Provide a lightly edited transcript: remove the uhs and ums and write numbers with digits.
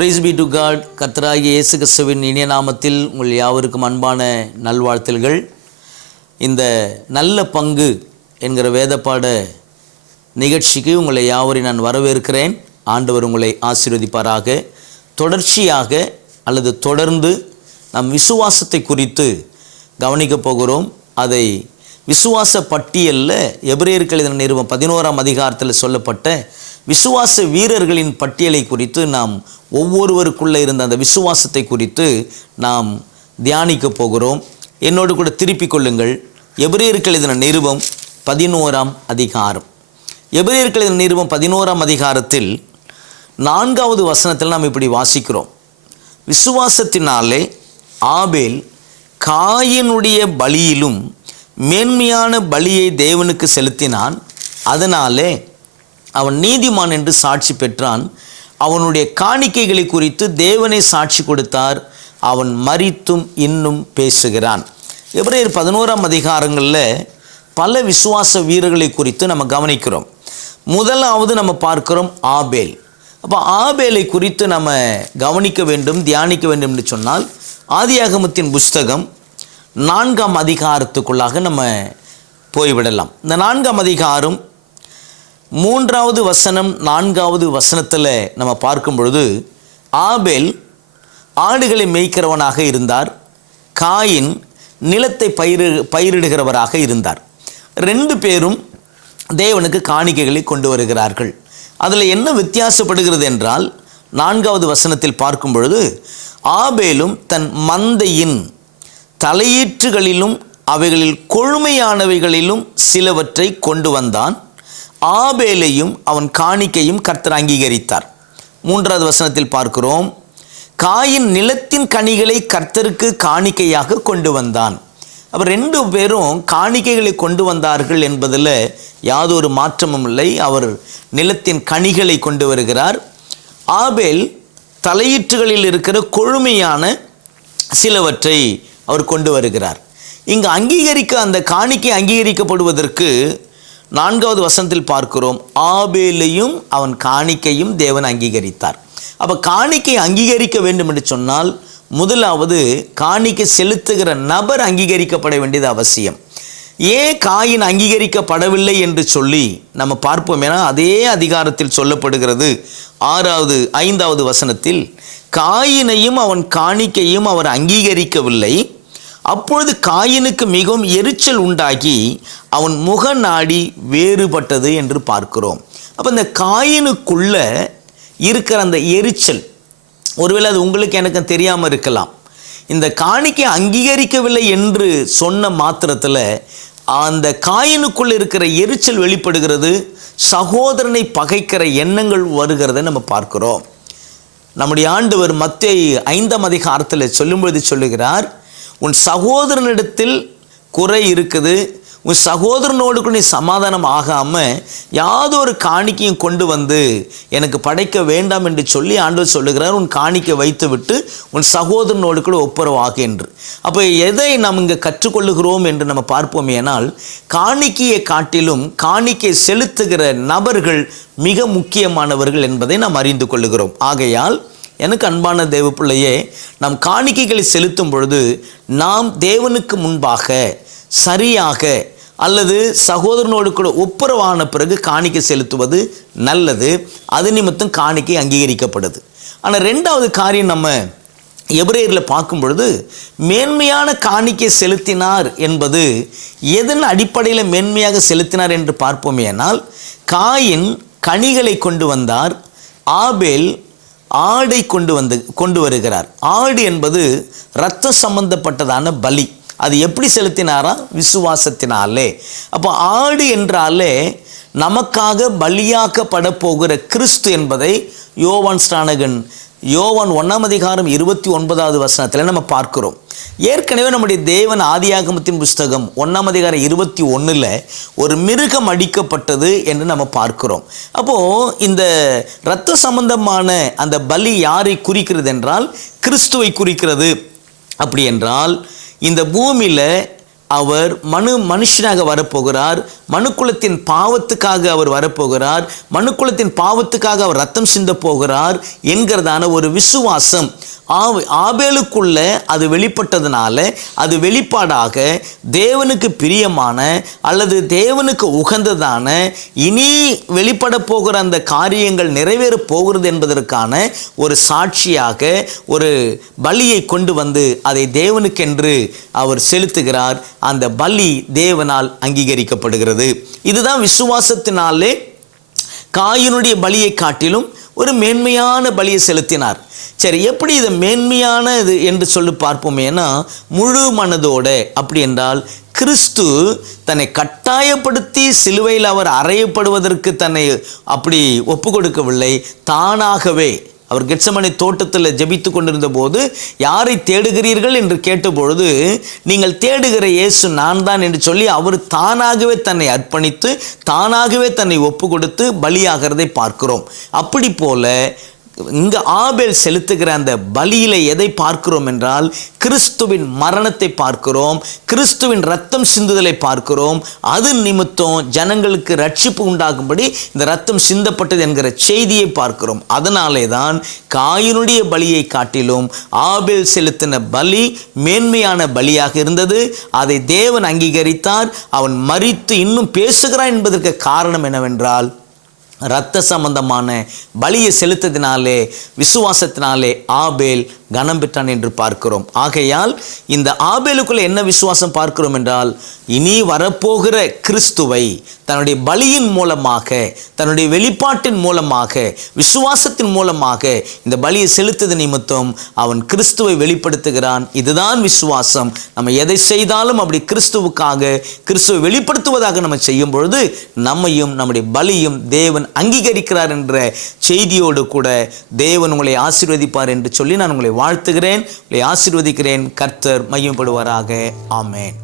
Price B to God. கர்த்தராகிய இயேசு கிறிஸ்துவின் இனிய நாமத்தில் உங்கள் யாவருக்கும் அன்பான நல்வாழ்த்தல்கள். இந்த நல்ல பங்கு என்கிற வேதப்பாட நிகழ்ச்சிக்கு உங்களை யாவரையும் நான் வரவேற்கிறேன். ஆண்டவர் உங்களை ஆசீர்வதிப்பாராக. தொடர்ச்சியாக அல்லது தொடர்ந்து நம் விசுவாசத்தை குறித்து கவனிக்கப் போகிறோம். அதை விசுவாச பட்டியலில் எபிரேயருக்கு எழுதின நிருபம் 11ஆம் அதிகாரத்தில் சொல்லப்பட்ட விசுவாச வீரர்களின் பட்டியலை குறித்து நாம் ஒவ்வொருவருக்குள்ளே இருந்த அந்த விசுவாசத்தை குறித்து நாம் தியானிக்க போகிறோம். என்னோடு கூட திருப்பிக் கொள்ளுங்கள். எபிரேயருக்கு எழுதின நிருபம் 11ஆம் அதிகாரம். எபிரேயருக்கு எழுதின நிருபம் 11ஆம் அதிகாரத்தில் 4வது வசனத்தில் நாம் இப்படி வாசிக்கிறோம். விசுவாசத்தினாலே ஆபேல் காயினுடைய பலியிலும் மேன்மையான பலியை தேவனுக்கு செலுத்தினான். அதனாலே அவன் நீதிமான் என்று சாட்சி பெற்றான். அவனுடைய காணிக்கைகளை குறித்து தேவனை சாட்சி கொடுத்தார். அவன் மரித்தும் இன்னும் பேசுகிறான். எபிரேயர் 11ஆம் அதிகாரங்களில் பல விசுவாச வீரர்களை குறித்து நம்ம கவனிக்கிறோம். முதலாவது நம்ம பார்க்கிறோம் ஆபேல். அப்போ ஆபேலை குறித்து நம்ம கவனிக்க வேண்டும், தியானிக்க வேண்டும் என்று சொன்னால் ஆதியாகமத்தின் புஸ்தகம் 4ஆம் அதிகாரத்துக்குள்ளாக நம்ம போய்விடலாம். இந்த 4ஆம் அதிகாரம் 3வது வசனம் 4வது வசனத்தில் நம்ம பார்க்கும் பொழுது ஆபேல் ஆடுகளை மேய்க்கிறவனாக இருந்தார். காயின் நிலத்தை பயிரிடுகிறவராக இருந்தார். 2 பேரும் தேவனுக்கு காணிக்கைகளை கொண்டு வருகிறார்கள். அதில் என்ன வித்தியாசப்படுகிறது என்றால் 4வது வசனத்தில் பார்க்கும் பொழுது ஆபேலும் தன் மந்தையின் தலையீற்றுகளிலும் அவைகளில் கொழுமையானவைகளிலும் சிலவற்றை கொண்டு வந்தான். ஆபேலையும் அவன் காணிக்கையும் கர்த்தர் அங்கீகரித்தார். 3வது வசனத்தில் பார்க்கிறோம், காயின் நிலத்தின் கனிகளை கர்த்தருக்கு காணிக்கையாக கொண்டு வந்தான். அப்போ 2 பேரும் காணிக்கைகளை கொண்டு வந்தார்கள் என்பதில் யாதொரு மாற்றமும் இல்லை. அவர் நிலத்தின் கனிகளை கொண்டு வருகிறார். ஆபேல் தலையீற்றுகளில் இருக்கிற கொழுமையான சிலவற்றை அவர் கொண்டு வருகிறார். இங்கு அந்த காணிக்கை அங்கீகரிக்கப்படுவதற்கு 4வது வசனத்தில் பார்க்கிறோம், ஆபேலையும் அவன் காணிக்கையும் தேவன் அங்கீகரித்தார். அப்போ காணிக்கை அங்கீகரிக்க வேண்டும் என்று சொன்னால் முதலாவது காணிக்கை செலுத்துகிற நபர் அங்கீகரிக்கப்பட வேண்டியது அவசியம். ஏன் காயின் அங்கீகரிக்கப்படவில்லை என்று சொல்லி நம்ம பார்ப்போம். ஏன்னா அதே அதிகாரத்தில் சொல்லப்படுகிறது 5வது வசனத்தில், காயினையும் அவன் காணிக்கையும் அவர் அங்கீகரிக்கவில்லை. அப்பொழுது காயினுக்கு மிகவும் எரிச்சல் உண்டாகி அவன் முக நாடி வேறுபட்டது என்று பார்க்கிறோம். அப்போ இந்த காயினுக்குள்ள இருக்கிற அந்த எரிச்சல், ஒருவேளை அது உங்களுக்கு எனக்கு தெரியாமல் இருக்கலாம். இந்த காணிக்கை அங்கீகரிக்கவில்லை என்று சொன்ன மாத்திரத்தில் அந்த காயினுக்குள்ள இருக்கிற எரிச்சல் வெளிப்படுகிறது. சகோதரனை பகைக்கிற எண்ணங்கள் வருகிறதை நம்ம பார்க்கிறோம். நம்முடைய ஆண்டவர் மத்தேயு 5ஆம் அதிகாரத்தில் சொல்லும்பொழுது சொல்லுகிறார், உன் சகோதரனிடத்தில் குறை இருக்குது, உன் சகோதரனோடு நீ சமாதானம் ஆகாமல் யாதொரு காணிக்கையும் கொண்டு வந்து எனக்கு படைக்க வேண்டாம் என்று சொல்லி ஆண்டவர் சொல்லுகிறார், உன் காணிக்கை வைத்து விட்டு உன் சகோதரனோடு கூட ஒப்புரவாக என்று. அப்போ எதை நாம் இங்கே கற்றுக்கொள்ளுகிறோம் என்று நம்ம பார்ப்போம். ஏனால் காணிக்கையை காட்டிலும் காணிக்கை செலுத்துகிற நபர்கள் மிக முக்கியமானவர்கள் என்பதை நாம் அறிந்து கொள்ளுகிறோம். ஆகையால் எனக்கு அன்பான தேவ பிள்ளையே, நாம் காணிக்கைகளை செலுத்தும் பொழுது நாம் தேவனுக்கு முன்பாக சரியாக அல்லது சகோதரனோடு கூட ஒப்புரவான பிறகு காணிக்கை செலுத்துவது நல்லது. அது நிமித்தம் காணிக்கை அங்கீகரிக்கப்படுது. ஆனால் 2வது காரியம் நம்ம எபிரேயரில் பார்க்கும் பொழுது மேன்மையான காணிக்கை செலுத்தினார் என்பது எதன் அடிப்படையில் மேன்மையாக செலுத்தினார் என்று பார்ப்போமே. ஆனால் காயின் கனிகளை கொண்டு வந்தார், ஆபேல் ஆடை கொண்டு வருகிறார். ஆடு என்பது இரத்த சம்பந்தப்பட்டதான பலி. அது எப்படி செலுத்தினாரா? விசுவாசத்தினாலே. அப்போ ஆடு என்றாலே நமக்காக பலியாக்கப்பட போகிற கிறிஸ்து என்பதை யோவான் ஸ்நானகன் யோவான் 1ஆம் அதிகாரம் 29வது வசனத்தில் நம்ம பார்க்கிறோம். ஏற்கனவே நம்முடைய தேவன் ஆதியாகமத்தின் புஸ்தகம் 1ஆம் அதிகாரம் 21ல் ஒரு மிருகம் அடிக்கப்பட்டது என்று நம்ம பார்க்கிறோம். அப்போது இந்த இரத்த சம்பந்தமான அந்த பலி யாரை குறிக்கிறது என்றால் கிறிஸ்துவை குறிக்கிறது. அப்படி என்றால் இந்த பூமியில் அவர் மனுஷனாக வரப்போகிறார், மனுக்குலத்தின் பாவத்துக்காக அவர் வரப்போகிறார், மனுக்குலத்தின் பாவத்துக்காக அவர் ரத்தம் சிந்த போகிறார் என்கிறதான ஒரு விசுவாசம் ஆபேலுக்குள்ள அது வெளிப்பட்டதுனால, அது வெளிப்பாடாக தேவனுக்கு பிரியமான அல்லது தேவனுக்கு உகந்ததான இனி வெளிப்பட போகிற அந்த காரியங்கள் நிறைவேற போகிறது என்பதற்கான ஒரு சாட்சியாக ஒரு பலியை கொண்டு வந்து அதை தேவனுக்கென்று அவர் செலுத்துகிறார். அந்த பலி தேவனால் அங்கீகரிக்கப்படுகிறது. இதுதான் விசுவாசத்தினாலே காயினுடைய பலியை காட்டிலும் ஒரு மேன்மையான பலியை செலுத்தினார். சரி, எப்படி இது மேன்மையானது என்று சொல்லி பார்ப்போமேனா, முழு மனதோட. அப்படி என்றால் கிறிஸ்து தன்னை கட்டாயப்படுத்தி சிலுவையில் அவர் அறையப்படுவதற்கு தன்னை அப்படி ஒப்பு கொடுக்கவில்லை. தானாகவே அவர் கெத்சமனே தோட்டத்தில் ஜெபித்து கொண்டிருந்த போது, யாரை தேடுகிறீர்கள் என்று கேட்டபொழுது, நீங்கள் தேடுகிற இயேசு நான் தான் என்று சொல்லி அவர் தானாகவே தன்னை அர்ப்பணித்து தானாகவே தன்னை ஒப்பு கொடுத்து பலியாகிறதை பார்க்கிறோம். அப்படி போல இங்க ஆபேல் செலுத்துகிற அந்த பலியில எதை பார்க்கிறோம் என்றால், கிறிஸ்துவின் மரணத்தை பார்க்கிறோம், கிறிஸ்துவின் ரத்தம் சிந்துதலை பார்க்கிறோம். அது நிமித்தம் ஜனங்களுக்கு ரட்சிப்பு உண்டாகும்படி இந்த ரத்தம் சிந்தப்பட்டது என்கிற செய்தியை பார்க்கிறோம். அதனாலே தான் காயினுடைய பலியை காட்டிலும் ஆபேல் செலுத்தின பலி மேன்மையான பலியாக இருந்தது. அதை தேவன் அங்கீகரித்தார். அவன் மரித்து இன்னும் பேசுகிறான் என்பதற்கு காரணம் என்னவென்றால், இரத்த சம்பந்தமான பலியை செலுத்ததினாலே, விசுவாசத்தினாலே ஆபேல் கனம் பெற்றான் என்று பார்க்கிறோம். ஆகையால் இந்த ஆபேலுக்குள்ள என்ன விசுவாசம் பார்க்கிறோம் என்றால், இனி வரப்போகிற கிறிஸ்துவை தன்னுடைய பலியின் மூலமாக, தன்னுடைய வெளிப்பாட்டின் மூலமாக, விசுவாசத்தின் மூலமாக இந்த பலியை செலுத்தது நிமித்தம் அவன் கிறிஸ்துவை வெளிப்படுத்துகிறான். இதுதான் விசுவாசம். நம்ம எதை செய்தாலும் அப்படி கிறிஸ்துவுக்காக, கிறிஸ்துவை வெளிப்படுத்துவதாக நம்ம செய்யும் பொழுது நம்மையும் நம்முடைய பலியும் தேவன் அங்கீகரிக்கிறார் என்ற செய்தியோடு கூட தேவன் உங்களை ஆசீர்வதிப்பார் என்று சொல்லி நான் உங்களை வாழ்த்துகிறேன், உங்களை ஆசீர்வதிக்கிறேன். கர்த்தர் மகிமைப்படுவாராக. ஆமென்.